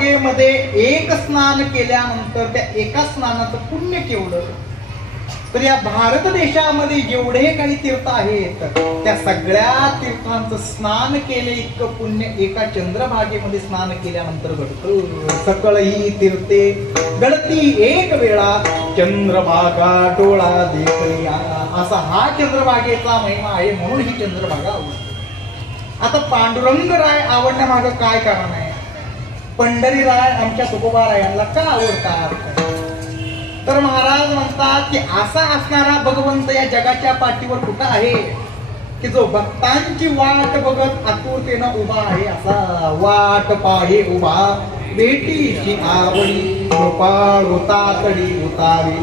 चंद्रभागेमध्ये एक स्नान केल्यानंतर त्या एका स्नानाचं पुण्य केवढं. तर या भारत देशामध्ये जेवढे काही तीर्थ आहेत त्या सगळ्या तीर्थांचं स्नान केले इतकं पुण्य एका चंद्रभागेमध्ये स्नान केल्यानंतर घडतं. सकळ ही तीर्थे गळती एक वेळा, चंद्रभागा डोळा देखलिया, असा हा चंद्रभागेचा महिमा आहे. म्हणून ही चंद्रभागा आवडते. आता पांडुरंग राय आवडण्यामागं काय कारण आहे? पंढरी राय आमच्या तुकोबारायांना का आवडतात? तर महाराज म्हणतात की असा असणारा भगवंत या जगाच्या पाठीवर कुठं आहे की जो भक्तांची वाट बघत आतुरतेनं उभा आहे. असा वाट पाहे उभा भेटीची आवडी, कृपाळू तातडी उतारी.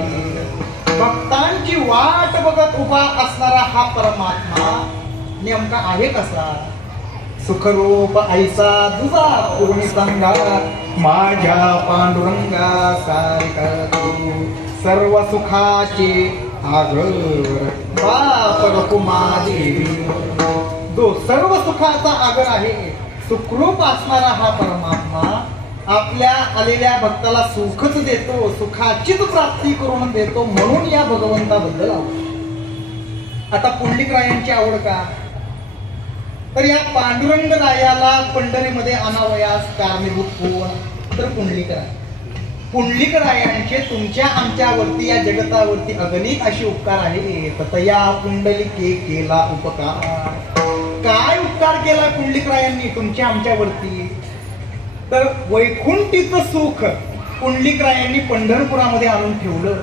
भक्तांची वाट बघत उभा असणारा हा परमात्मा नेमका आहे कसा? सुखरूप ऐसा तुझा पूर्णी सांगा, माझ्या पांडुरंगा सारिका तू. सर्व सुखाचे आगर बाप रकुमा देवी. जो सर्व सुखाचा आगर आहे, सुखरूप असणारा हा परमात्मा आपल्या आलेल्या भक्ताला सुखच देतो, सुखाचीच प्राप्ती करून देतो. म्हणून या भगवंताबद्दल आवड. आता पुंडलिक रायांची आवड का? तर या पांडुरंग रायाला पंढरीमध्ये आणावयास कारणीभूत कोण? तर पुंडलिक राय. पुंडलिक रायांचे तुमच्या आमच्यावरती या जगतावरती अगणित असे उपकार आहेत. तया पुंडलिके केला उपकार. काय उपकार केला पुंडलिक रायांनी तुमच्या आमच्यावरती? तर वैकुंठीचं सुख पुंडलिक रायांनी पंढरपुरामध्ये आणून ठेवलं.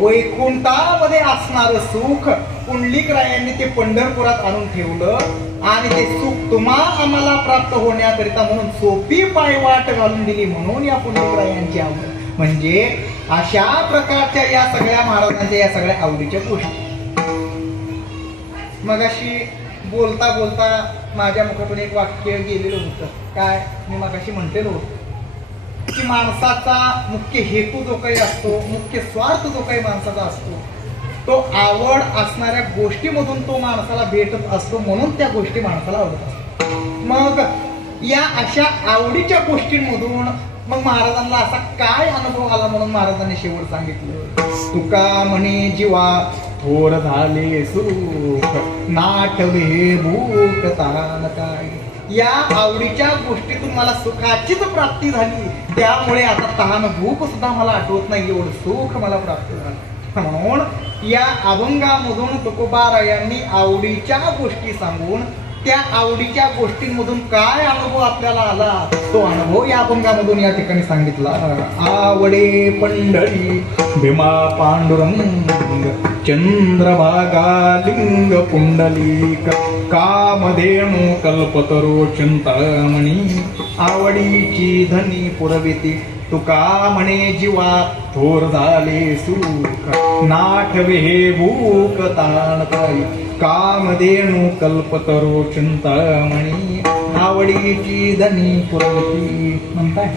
वैकुंठामध्ये असणारं सुख पुंडलिक रायांनी ते पंढरपुरात आणून ठेवलं. आणि ते सुख तुम्हा आम्हाला प्राप्त होण्याकरिता म्हणून सोपी पायवाट घालून दिली. म्हणून या पुंडलिक रायांची आवड. म्हणजे अशा प्रकारच्या या सगळ्या महाराजांच्या या सगळ्या आवडीच्या गोष्टी. मगाशी बोलता बोलता माझ्या मुखातून एक वाक्य गेलेलं होतं. काय? मी मगाशी म्हटलेलं होतं की माणसाचा मुख्य हेतू जो काही असतो, मुख्य स्वार्थ जो काही माणसाचा असतो, तो आवड असणाऱ्या गोष्टीमधून तो माणसाला भेटत असतो. म्हणून त्या गोष्टी माणसाला आवडत असतात. मग या अशा आवडीच्या गोष्टींमधून मग महाराजांना असा काय अनुभव आला? म्हणून महाराजांनी शेवट सांगितलं, तुका म्हणे जीवा थोर झाले सुख, नाठवे भूक तान काय. या आवडीच्या गोष्टीतून मला सुखाचीच प्राप्ती झाली, त्यामुळे आता तहान भूक सुद्धा मला आठवत नाही, एवढं सुख मला प्राप्त झालं. म्हणून या अभंगामधून तुकोबारायांनी आवडीच्या गोष्टी सांगून त्या आवडीच्या गोष्टींमधून काय अनुभव आपल्याला आला तो अनुभव या अभंगामधून या ठिकाणी सांगितला. आवडे पंढरी भीमा पांडुरंग, चंद्रभागा लिंग पुंडलिक, कामधेनु कल्पतरो चिंतामणी, आवडीची धनी पुरविती, तुका म्हणे जीवा थोर झाले सुख, नाठवे हे भूक ताण काय, कामधेनु कल्पतरो चिंतामणी, आवडीची धनी पुरविती म्हणताय.